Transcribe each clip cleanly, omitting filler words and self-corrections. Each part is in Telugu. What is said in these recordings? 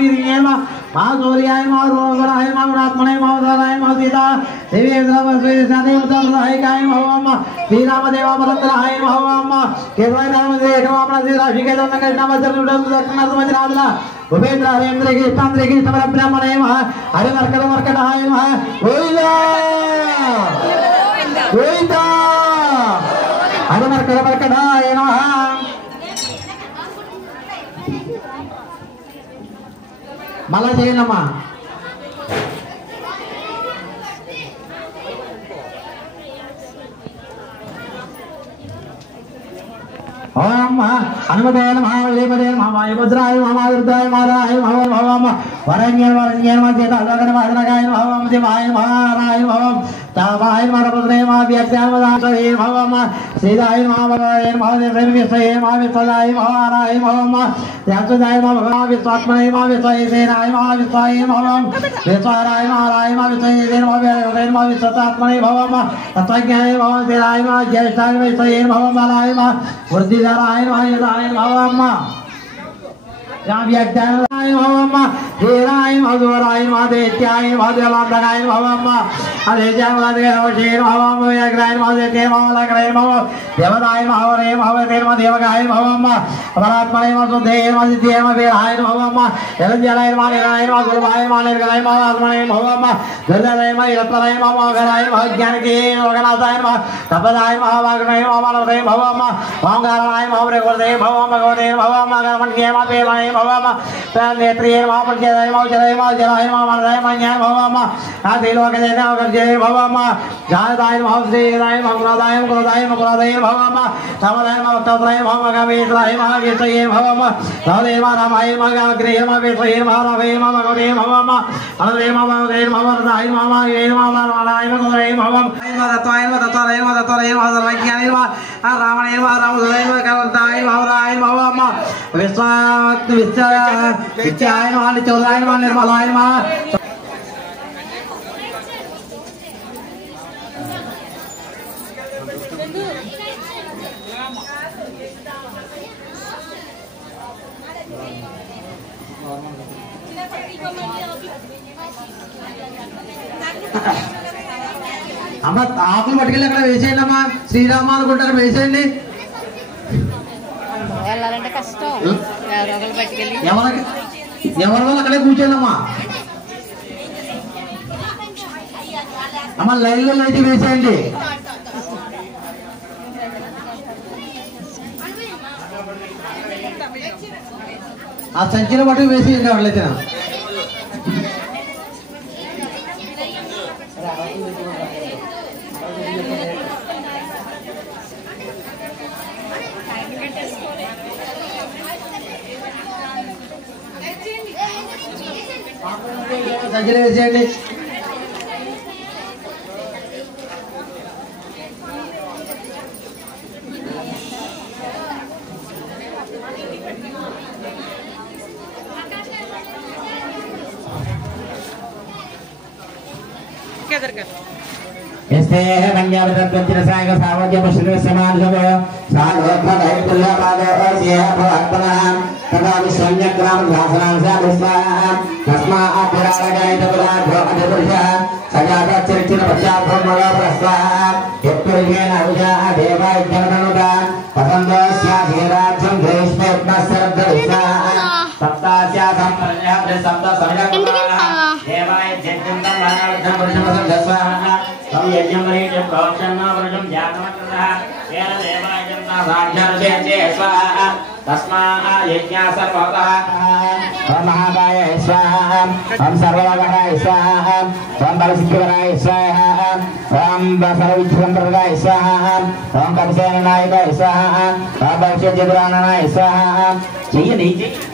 महावीर्ये नमः सूर्याय नमः रोगराय नमः गुणात्मने नमः उदराय नमः सीता देवी देवताय नमः श्रीरामदेवा परंतराय नमः केवल नाम देखो अपना राशि के दोनों कृष्ण वचन दक्षिण मंजरादला उपेंद्र हरेंद्र कृष्ण ब्रह्मणे नमः हरे मर्कटाय नमः गोविंदा गोविंदा हरे मर्कटाय नमः मला जयनम्मा ओम हनुमते नमः वैपदे नमः वायुपुत्राय नमः रुद्राय नमः भवम वरण्यं नमः देवतागण वादनगाय नमः देवाय नमः नाराय नमः तावाय नमः पुत्रे नमः व्यक्त्याय नमः भवम श्रीदाय नमः भवाय नमः देवस्य नमः विश्वदाय नमः नाराय नमः त्यागदाय नमः भगवान विश्वात्मने नमः विश्वसेनाय नमः विश्वाय नमः विश्वाराय नमः नाराय नमः विश्वसेनाय नमः विश्वतात्मने भवम तत्वज्ञाय नमः देवाय नमः ज्येष्ठाय विश्वये नमः बालाय नमः वृद्धिधराय नमः यदाय नमः व्याख्यानाय नमः धीराय नमः दूराय नमः दैत्याय नमः देवालकाय नमः अधेजाय नमः देवशे नमः व्याघ्राय नमः देते नमः लग्नाय नमः देवदाय नमः वरे नमः देव देवगाय नमः परात्मने नमः सुधे नमः सिद्धे नमः वीराय नमः जलजलाय नमः निराय नमः गुरुवाय नमः निर्गलाय नमः आत्मने नमः जलजलाय नमः यत्पराय नमः घराय नमः ज्ञानके योगनाथाय नमः तपदाय नमः वाग्नाय नमः मानवते नमः ओंकाराय नमः गुरुदेव नमः भगवते नमः मगरमण्ये नमः पेमाय नमः नेत्रिये नमः प्रज्ञाय नमः जलाय नमः जलाय नमः मनदाय नमः ज्ञान नमः आदिलोकजे नमः जय नमः जानदाय नमः श्रीराय नमः गुरुदाय गुरुदाय गुरुदाय नमः तमदाय नमः तत्राय नमः मगवेत्राय नमः विषये नमः नवदेव रामाय नमः ग्रहे नमः विषये नमः रावे नमः भगवते नमः अनुदेव नमः भगवते नमः वरदाय नमः ये नमः नारायणाय नमः गुरुदाय नमः तत्वाय नमः तत्वाय नमः तत्वाय नमः सर्वज्ञाय नमः रामणे नमः रामदूताय नमः कलताय नमः नमः विचाय नमः निचोदाय नमः निर्मलाय नमः అమ్మ ఆకులు పట్టుకెళ్ళి అక్కడ వేసేయండి అమ్మా శ్రీరామ అనుకుంటారు వేసేయండి వెళ్ళాలంటే కష్టం ఎవరి వాళ్ళు అక్కడే కూర్చోండి అమ్మా అమ్మ లైన్లో అయితే వేసేయండి ఆ సంఖ్యలో పట్టుకు వేసేయండి వాళ్ళైతే సంఖ్యలో వేసేయండి este kanya berbentuk saya sahaja berseru semangat sahaja bagai tulah pada siapa akbaran karena misalnya keram hasalan saya besar kasma akhirat lagi itu berat ada berjaya saja ada cerita baca formula berasal itu ini naruja dewa jangan lupa pasanda siapa jambes master berisa sabta siapa sampelnya bersabda sahaja dewa jangan tangan berjaya dasar हम यज्ञं वरेण्यं भवक्षन्ना वरजं जातमक्रः येन देवायं नाभाज्यर्षेते स्वाहा तस्मात् यज्ञा सर्वतः ओम महाकाय स्वाहा ओम सर्वलोकहाय स्वाहा ओम बलसिद्धिवराय स्वाहा ओम सर्वविघ्नप्रदाय स्वाहा ओम कपिसेनानायकाय स्वाहा ओम भविष्यज्यपुराणाय स्वाहा चाहिए नहीं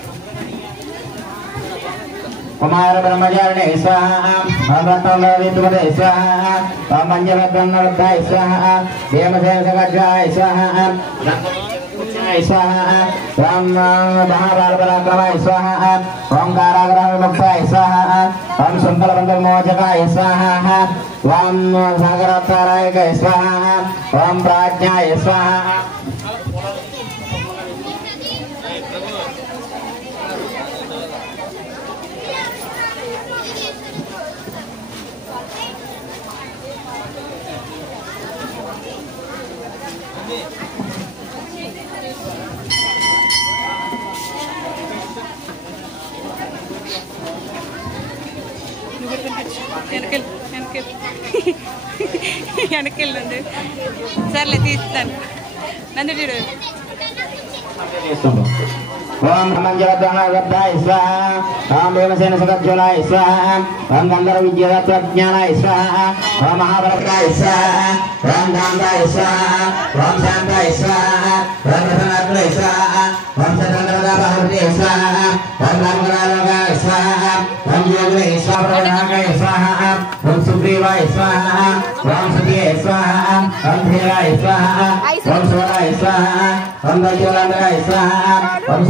कुमार ब्रह्मचारिणे स्वाहा ओम रत्नविद्मते स्वाहा ओम पंचरत्नवृद्धाय स्वाहा देवसेवकगाय स्वाहा स्वाहा ओम महाबालपराक्रमाय स्वाहा ओम कारागृहविमुक्ताय स्वाहा ओम सुन्दरबन्धमोचकाय स्वाहा ओम सागरोत्तरायकाय स्वाहा ओम प्राज्ञाय स्वाहा వెనకెళ్ళండి సర్లే తీస్తాను నందు చూడు ఓం మంజవద్వాయ స్వాహ ఓం భీమసేన సగజ్వలాయ స్వాహ ఓం గంధర్వ విద్యాజ్ఞానాయ స్వాహ ఓం మహాభరతాయ స్వాహ ఓం దాంతాయ స్వాహ ఓం శాంతాయ స్వాహ ఓం రతనాత్మయ స్వాహ ఓం చంద్రదాయ స్వాహ ఓం రామగణాయ స్వాహ ఓం యోగినే స్వాహ స్వాహ ఓం సుగ్రీవాయ స్వాహ ఓం సతీయ స్వాహ ఓం ధీరాయ స్వాహ ఓం శివాయ స్వాహ ఓం దైత్యాయ స్వాహ ఓం